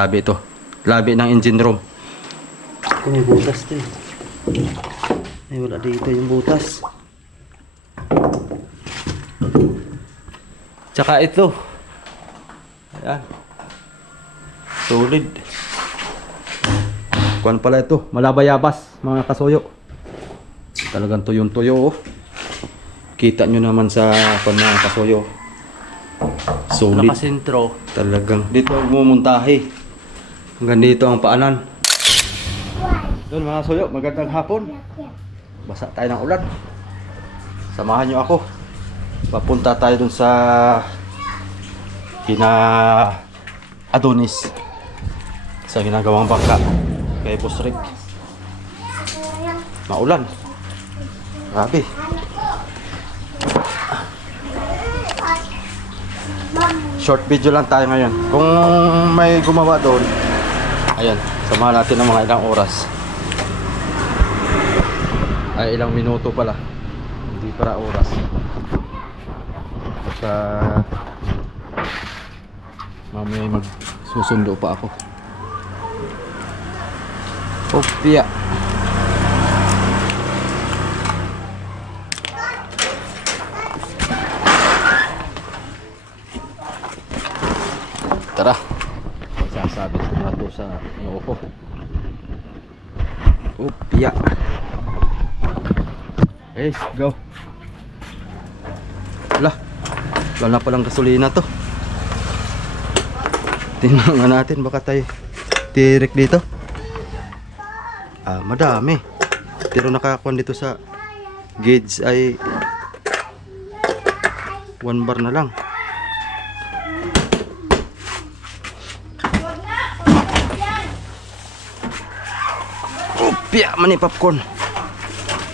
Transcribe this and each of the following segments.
Labi ito. Labi ng engine room. Ito may butas to eh. Ay wala dito yung butas. Tsaka ito. Ayan. Solid. Kuan pala ito. Malabayabas mga kasoyo. Talagang tuyong-tuyo oh. Kita nyo naman sa kuan mga kasoyo. Solid. Nakasentro. Talagang dito ang mumuntahe. Hanggang dito ang paanan. Doon mga soyo, magandang hapon. Basa tayo ng ulan. Samahan nyo ako. Papunta tayo dun sa kina Adonis. Sa ginagawang bangka. Kay Boss Rick. Maulan. Grabe. Short video lang tayo ngayon. Kung may gumawa doon, ayan, samahan natin ng mga ilang oras. Ay, ilang minuto pala. Hindi para oras. At mamaya magsusundo pa ako. Opya. Tara. Sasabit ko na ito sa noo ko. Opya. Let's go. Wala na palang gasolina to. Tingnan nga natin, baka tayo tirik dito. Madami. Pero nakakuan dito sa gauge ay 1 bar na lang. Opya, mani popcorn.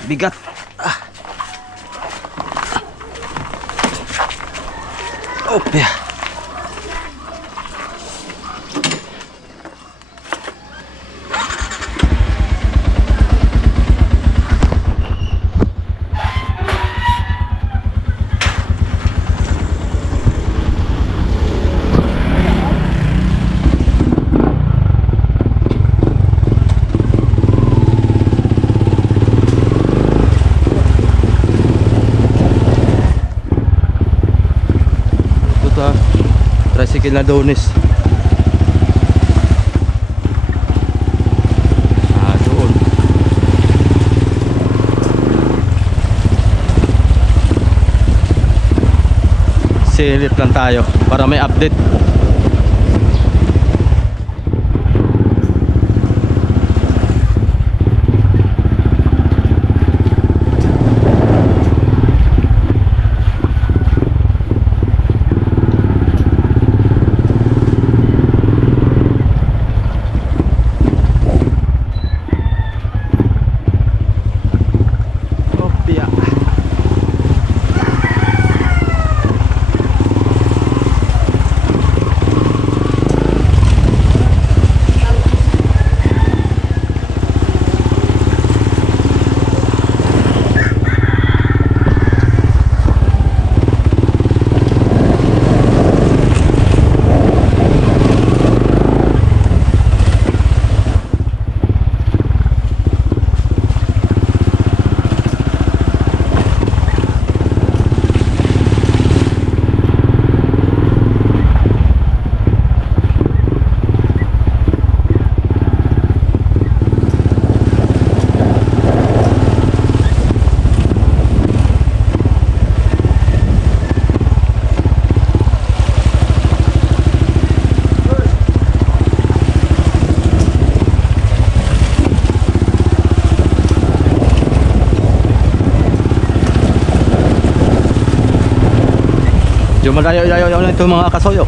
Bigat. Opya. Tricycle Adonis. Doon. Silit lang tayo para may update. Medyo malayo-layo na ito mga kasoyo.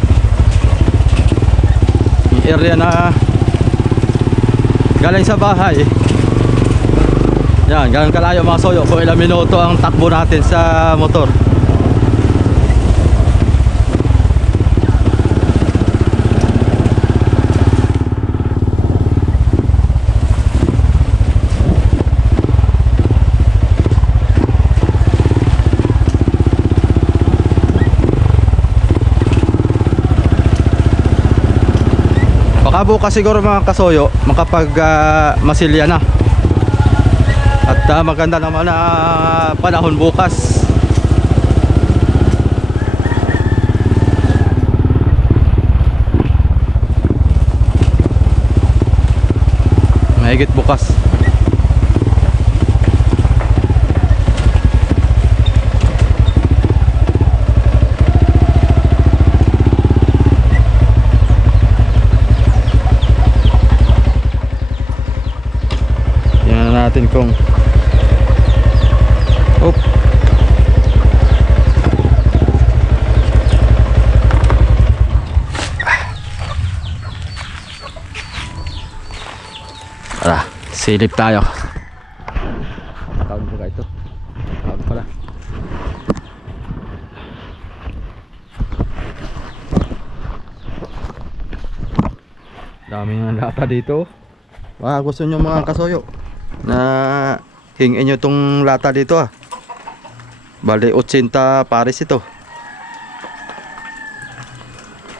Yung area na galing sa bahay. Yan, galing kalayo mga kasoyo. Kung ilang minuto ang takbo natin sa motor. bukas siguro mga kasoyo, makapag masilya na. At maganda naman na panahon bukas. Mahigit bukas. Tingnan natin kung Tara, silip tayo. Taon ko ito. Taon pala. Dami ng lata dito. Gusto nyo mga kasoyo na hingin nyo tong lata dito Bali 80 pares ito.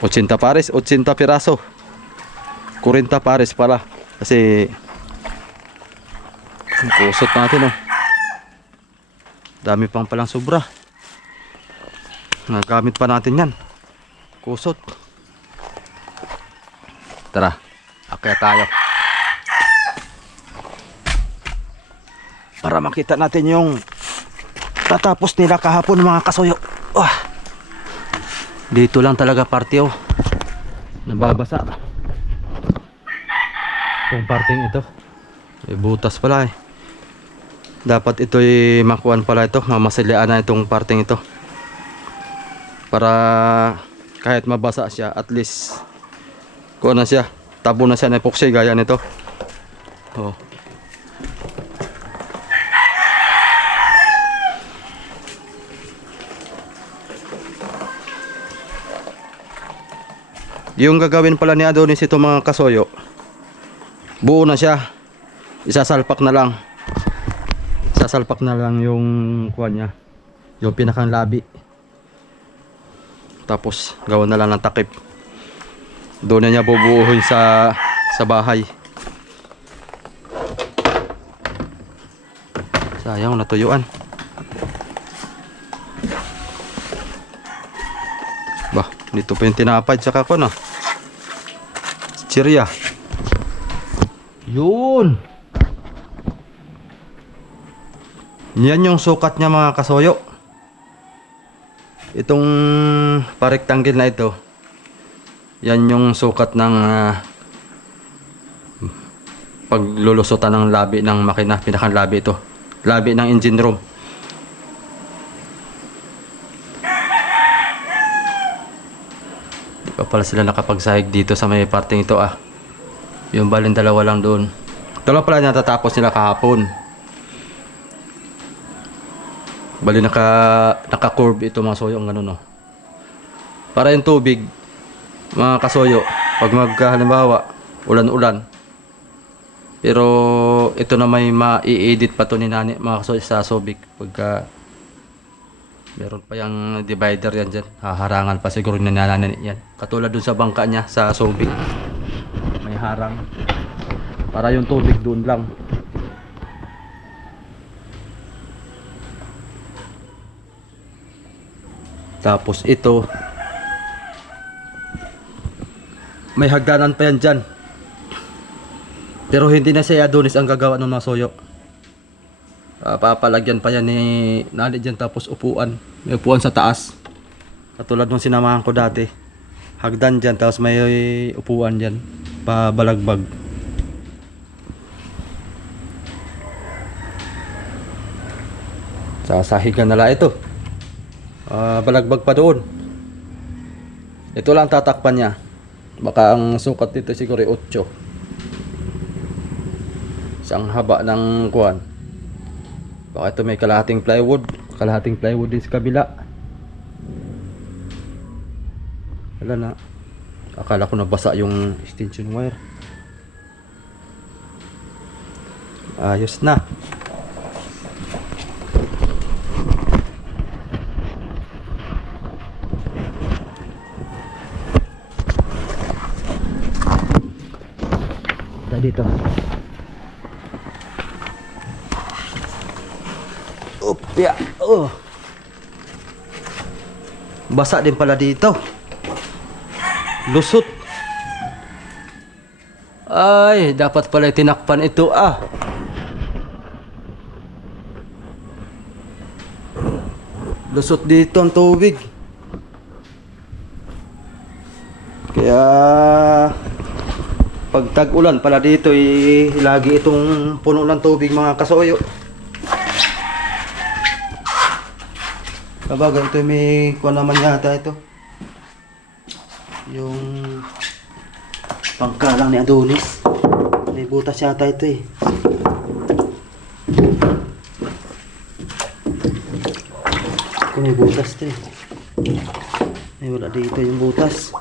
80 pares, 80 piraso. 40 pares pala. Kasi kusot natin dami pang palang sobra. Nagamit pa natin yan. Kusot. Tara, akyat tayo para makita natin yung tatapos nila kahapon mga kasoyo. Dito lang talaga parte nababasa. Itong parting ito butas pala dapat ito'y makuan pala ito, mamasilyaan na itong parting ito para kahit mabasa siya at least kuha na siya, tabo na siya na epoxy gaya nito. Yung gagawin pala ni Adonis ito mga kasoyo, buo na siya, isasalpak na lang. Sasalpak na lang yung kuha niya, yung pinakang labi. Tapos gawa na lang ng takip. Doon na niya bubuuhin sa bahay. Sayang natuyuan. Bah, dito pa yung tinapay tsaka ko na. Chiria. Yun. Yan yung sukat niya mga kasoyo. Itong parektanggil na ito, yan yung sukat ng paglulusutan ng labi ng makina, pinakang labi ito. Labi ng engine room. Di pa pala sila nakapagsahig dito sa may parting ito Yung balin dalawa lang doon. Ito lang pala natatapos nila kahapon. Bali naka-curve ito mga soyo, ganun para yung tubig mga kasoyo pag halimbawa ulan-ulan, pero ito na may ma-i-edit pa to ni nani mga kasoyo sa Subic. Pagka meron pa yung divider yan dyan, haharangan pa siguro ni nani yan, katulad dun sa bangka niya sa Subic, may harang para yung tubig doon lang. Tapos ito, may hagdanan pa yan dyan. Pero hindi na siya Adonis ang gagawa ng mga soyo. Papalagyan pa yan ni Nani dyan, tapos upuan. May upuan sa taas. Katulad nung sinamahan ko dati. Hagdan dyan, tapos may upuan dyan. Pabalagbag. Sasahigan na lang ito. Balagbag pa doon. Ito lang tatakpan niya. Baka ang sukat dito siguro 8. Isang haba ng kuwan. Baka ito may kalahating plywood. Kalahating plywood din sa kabila. Wala na. Akala ko nabasa yung extension wire. Ayos na. tayo dito. Upya. Oh. Basa din pala dito. Lusot. Ay, dapat pala tinakpan ito ah. Lusot dito ang tubig. Kaya pag tag-ulan pala dito lagi itong puno ng tubig mga kasuyo. Kabagay ito may kuha naman yata ito. Yung pangkalang ni Adonis. May butas yata ito eh. Ito may butas ito eh. Ay wala dito yung butas.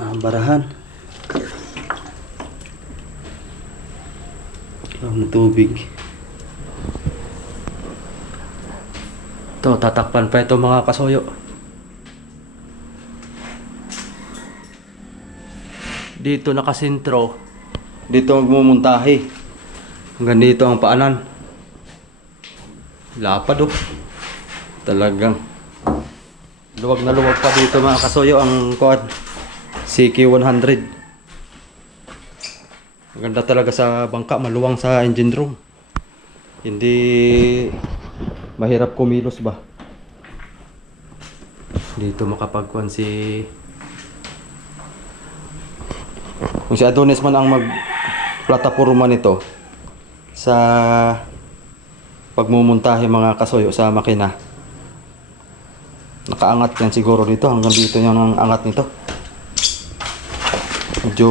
Ang barahan. Ang tubig. Ito, tatakpan pa ito mga kasuyo. Dito nakasentro. Dito magmumuntahi. Hanggang dito ang paanan. Lapad oh. Talagang luwag na luwag pa dito mga kasuyo ang quad CQ100. Maganda talaga sa bangka, maluwang sa engine room. Hindi mahirap kumilos ba. Dito makapagkuhan kung si Adonis man ang mag plataporma nito sa pagmumuntahe mga kasuyo sa makina. Nakaangat yan siguro dito, hanggang dito yan ang angat nito. Medyo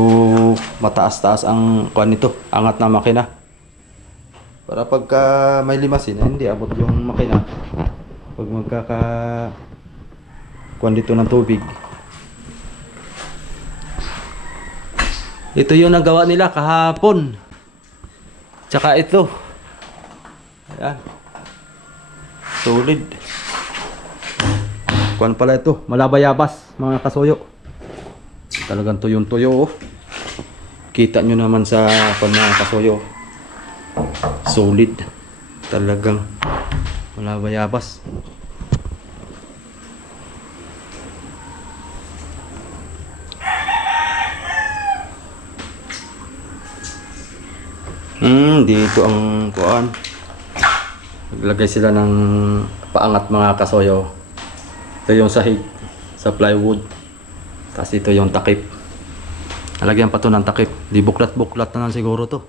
mataas-taas ang kuhan nito, angat na makina. Para pagka may limasin, hindi abot yung makina. Pag kuhan dito ng tubig. Ito yung nagawa nila kahapon. Tsaka ito. Ayan. Solid. Kuhan pala ito, malabayabas mga kasuyo. Talagang tuyong-tuyo oh. Kita nyo naman sa kuhan mga kasuyo. Solid. Talagang malabayabas. Dito ang kuan. Naglagay sila ng paangat mga kasoyo. Ito yung sahig sa plywood. Tapos ito yung takip. Nalagyan pa to ng takip. Di buklat-buklat na lang siguro to.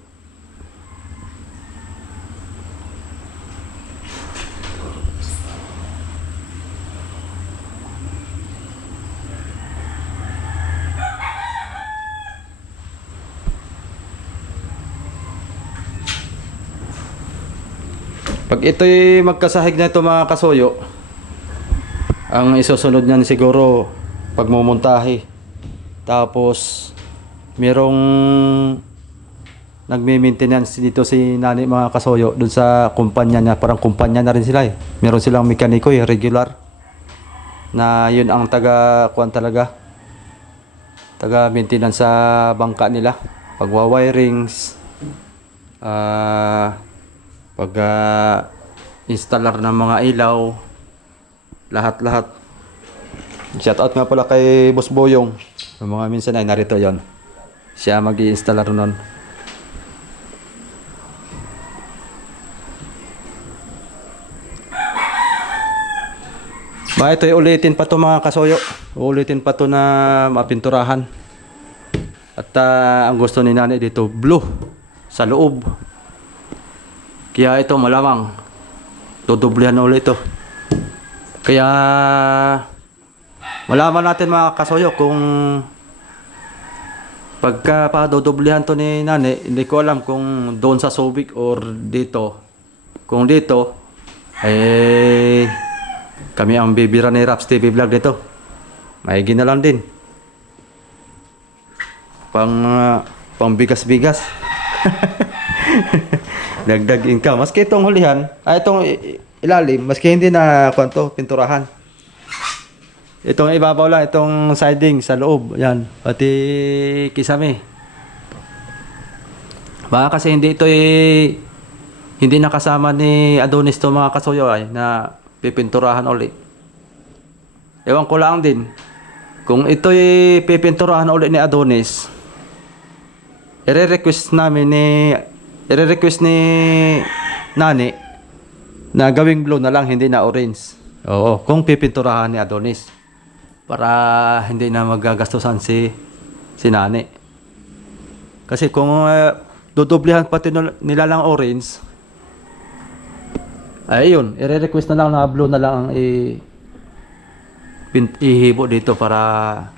Pag ito'y magkasahig na ito mga kasuyo, ang isusunod niyan siguro pagmumuntahe. Tapos merong nagme-maintenance dito si nani mga kasuyo dun sa kumpanya niya. Parang kumpanya na rin sila eh. Meron silang mekaniko eh, regular. Na yun ang taga-kuan talaga. Taga-maintenance sa bangka nila. Pagwa-wirings, installer ng mga ilaw, lahat-lahat. Shoutout nga pala kay Boss Boyong. Mga minsan ay narito yon. Siya mag-i-installer nun. Ito'y ulitin pa to mga kasuyo. Ulitin pa to na mapinturahan. At ang gusto ni nanay dito, blue sa loob. Kaya ito malamang dodoblehan na ulit ito. Kaya malaman natin mga kasuyo kung pagka pa dodoblehan to ni nani, hindi ko alam kung doon sa Subic or dito. Kung dito kami ang bibira ni Raps TV Vlog dito. Maigi na lang din. Pang bigas-bigas. Dagdag income. Maski itong hulihan, itong ilalim, maski hindi na kwanto, pinturahan. Itong ibabaw lang, itong siding sa loob. Yan. Pati kisame. Baka kasi hindi ito hindi nakasama ni Adonis to mga kasuyo ay na pipinturahan ulit. Ewan ko lang din. Kung ito'y pipinturahan ulit ni Adonis, i-request ni Nani na gawing blue na lang, hindi na orange. Oo, kung pipinturahan ni Adonis. Para hindi na magagastusan si Nani. Kasi kung dudublihan pati nila lang orange, ay yun, i-request na lang na blue na lang ang ihibo dito para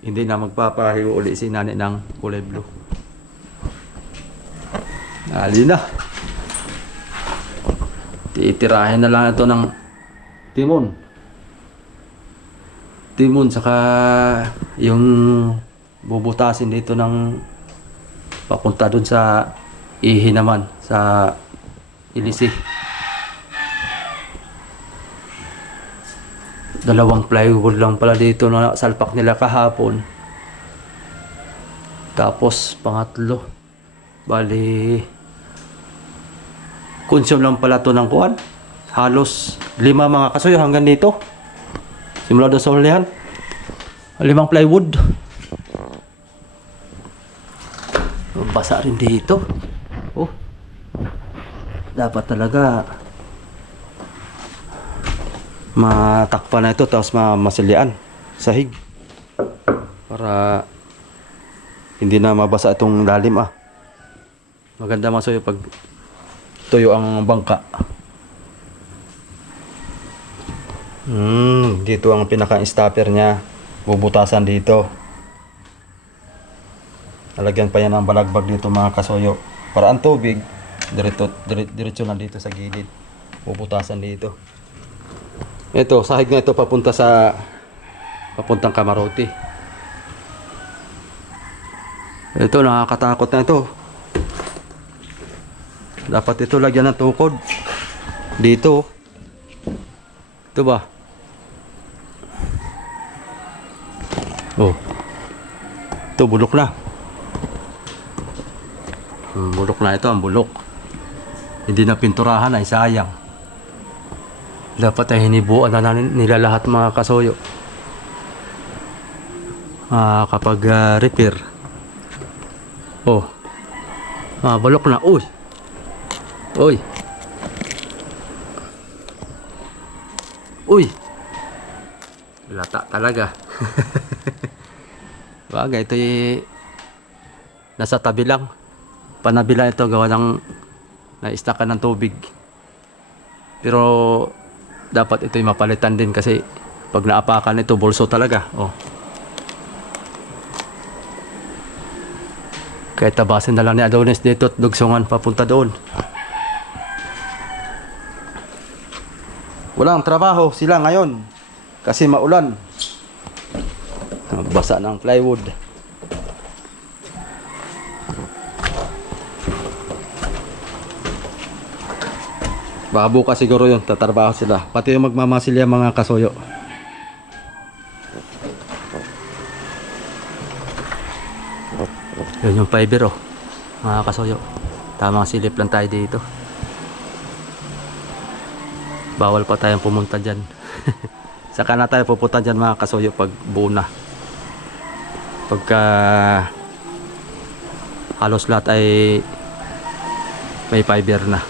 hindi na magpapahibo uli si Nani ng kulay blue. Ali na. Titirahin na lang ito ng timon saka yung bubutasin dito ng papunta dun sa ihi naman sa ilisi. 2 plywood lang pala dito na salpak nila kahapon. Tapos pangatlo, bali consume lang pala to ng kuan. Halos 5 mga kasuyo hanggang dito. Simula doon sa hulihan. 5 plywood. Basa rin dito. Oh. Dapat talaga matakpan na ito tapos masilian sahig para hindi na mabasa itong lalim maganda masuyo pag tuyo ang bangka. Dito ang pinaka-stopper niya, bubutasan dito, lalagyan pa yan ng balagbag dito mga kasuyo para ang tubig diretso na dito sa gilid, bubutasan dito. Ito, sahig na ito papuntang Kamarote. Ito, nakakatakot na ito. Dapat ito lagyan ng tukod. Dito. Ito ba? Oh. Ito, bulok na. Bulok na ito, ang bulok. Hindi na pinturahan ay sayang. Dapat ay hinibuan na nila lahat mga kasuyo. Kapag repair. Oh. Balok na. Uy. Uy. Uy. Lata talaga. Bagay, ito nasa tabi lang. Panabila ito gawa ng naistakan ng tubig. Pero dapat ito'y mapalitan din kasi pag naapakan ito, bulso talaga. Oh. Kaya tabasin na lang ni Adonis dito at dugsungan papunta doon. Walang trabaho sila ngayon kasi maulan. Basa ng plywood. Baka bukas siguro yun, tatrabaho sila. Pati yung magmamasilya mga kasuyo. Yun yung fiber mga kasuyo. Tamang silip lang tayo dito. Bawal pa tayong pumunta dyan. Saka na tayo pupunta dyan mga kasuyo pag buo na. Pagka halos lahat ay may fiber na.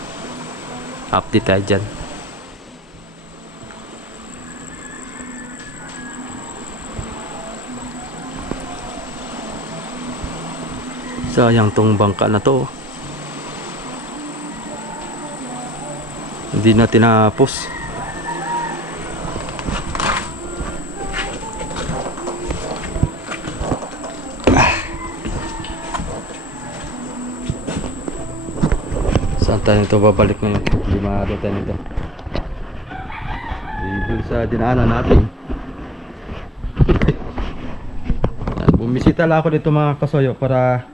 Update tayo dyan. Sayang tong bangka na to. Hindi na tinapos. Saan tayo ito babalik ngayon? Hindi maaari tayo nito. Dito sa dinaanan natin. Bumisita lang ako dito mga kasuyo para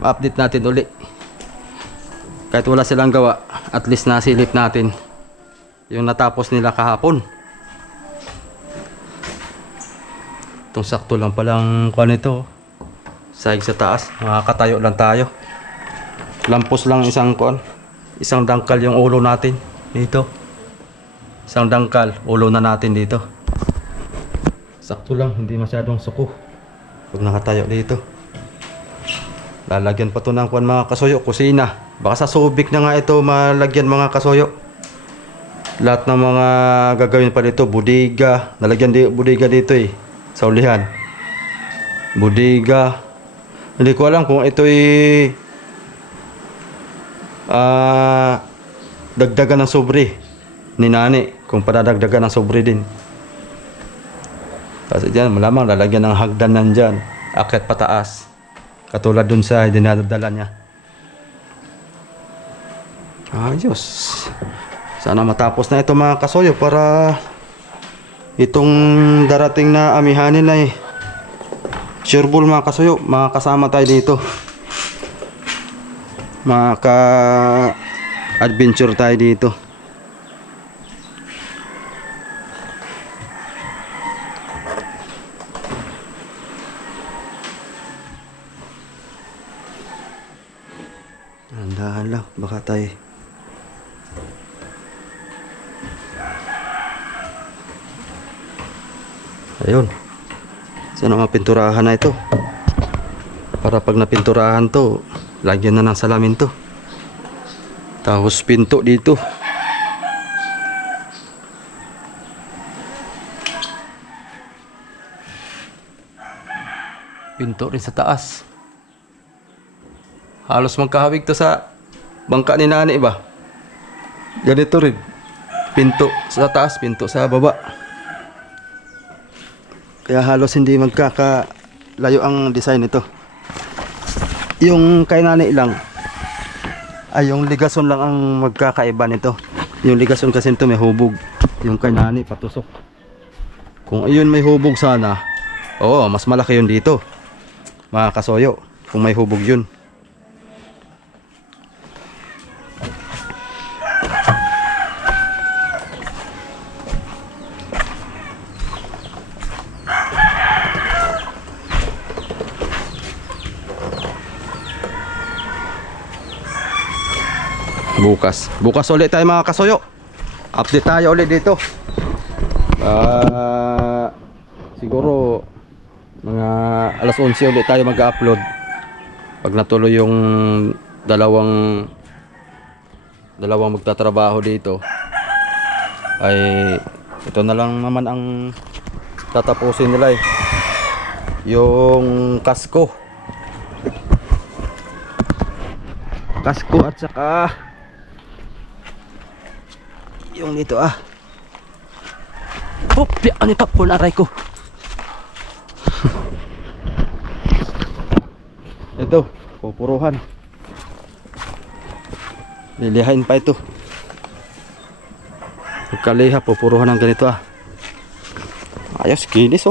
ma-update natin uli. Kahit wala silang gawa, at least nasilip natin yung natapos nila kahapon. Itong sakto lang palang kuan ito. Sahig sa taas. Makakatayo lang tayo. Lampos lang isang kuan. Isang dangkal yung ulo natin dito. Isang dangkal, ulo na natin dito. Sakto lang, hindi masyadong suko. Pag nakatayo dito. Lalagyan pa to ng kuan mga kasuyo, kusina. Baka sa Subic na nga ito malagyan mga kasuyo. Lahat ng mga gagawin pa dito, bodega. Nalagyan bodega dito eh. Sa ulihan. Bodega. Hindi ko alam kung ito'y dagdagan ng sobre ni nani. Kung padadagdagan ng sobre din. Kasi dyan, malamang lalagyan ng hagdanan dyan. Akyat pataas. Katulad dun sa dinadala niya. Ayos. Sana matapos na ito mga kasuyo para itong darating na amihanin ay sureball mga kasuyo. Makakasama tayo dito. Maka-adventure tayo dito. Dahan lang, baka tayo. Ayun. Sana mapinturahan na ito. Para pag napinturahan to, lagyan na ng salamin to. Tapos pinto dito. Pinto rin sa taas. Halos magkahawig to sa bangka ni nani ba? Ganito rin. Pinto sa taas, pinto sa baba. Kaya halos hindi magkakalayo ang design nito. Yung kay nani lang ay yung ligason lang ang magkakaiba nito. Yung ligason kasi nito may hubog. Yung kay nani patusok. Kung ayun may hubog sana, oo, mas malaki yun dito. Mga kasuyo, kung may hubog yun. Bukas ulit tayo mga kasuyo. Update tayo ulit dito. Siguro mga alas 11 ulit tayo mag-upload. Pag natuloy yung dalawang magtatrabaho dito, ay ito na lang naman ang tatapusin nila eh. Yung kasko at saka yung dito ano pa po naray ko. Ito, pupuruhan. Lilihain pa ito. Pagkaliha, pupuruhan ng ganito Ayos, kinis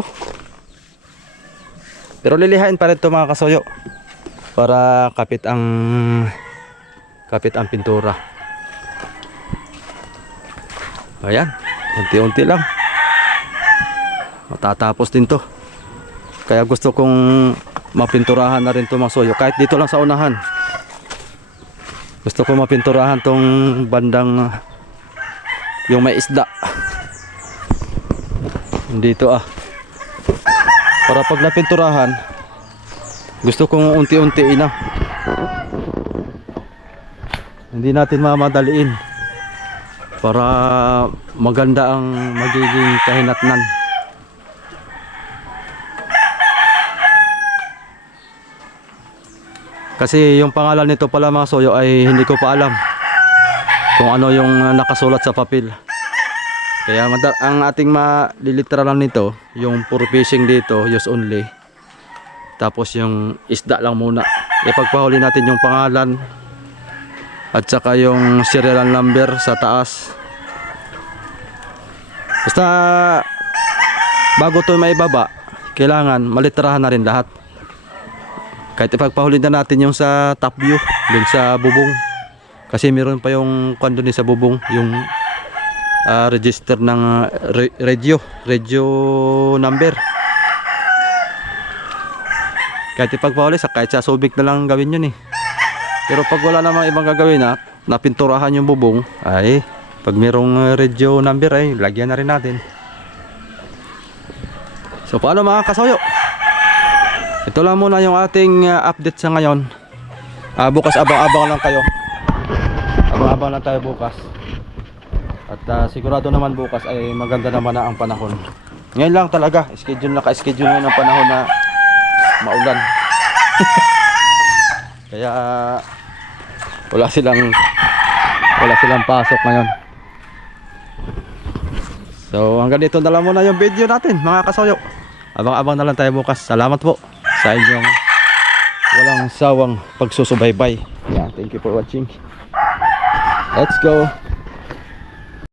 Pero lilihain pa rin ito mga kasuyo. Para kapit ang pintura. Ayan, unti-unti lang. Matatapos din to. Kaya gusto kong mapinturahan na rin to mga kasuyo. Kahit dito lang sa unahan. Gusto kong mapinturahan tong bandang yung may isda. Dito Para pag napinturahan, gusto kong unti-unti hindi natin mamadaliin para maganda ang magiging kahinatnan. Kasi yung pangalan nito pala mga kasuyo ay hindi ko pa alam kung ano yung nakasulat sa papel. Kaya ang ating maliliteralan nito, yung pure fishing dito, use only. Tapos yung isda lang muna. Ipagpahuli natin yung pangalan at saka yung serial number sa taas. Basta bago ito maibaba, kailangan maliterahan na rin lahat. Kahit ipagpahuli na natin yung sa top view, dun sa bubong. Kasi meron pa yung kando sa bubong, yung register ng radio number. Kahit ipagpahuli, kahit sa subik na lang gawin yun eh. Pero pag wala namang ibang gagawin na napinturahan yung bubong, ay pag merong radio number ay lagyan na rin natin. So paano mga kasoyo? Ito lang muna yung ating update sa ngayon. Bukas abang-abang lang kayo. Abang-abang lang tayo bukas. At sigurado naman bukas ay maganda naman na ang panahon. Ngayon lang talaga, naka-schedule ngayon ang panahon na maulan. Kaya wala silang pasok ngayon. So hanggang dito na lang muna yung video natin mga kasoyo. Abang-abang na lang tayo bukas. Salamat po sa inyong walang sawang pagsusubaybay. Yeah, thank you for watching. Let's go.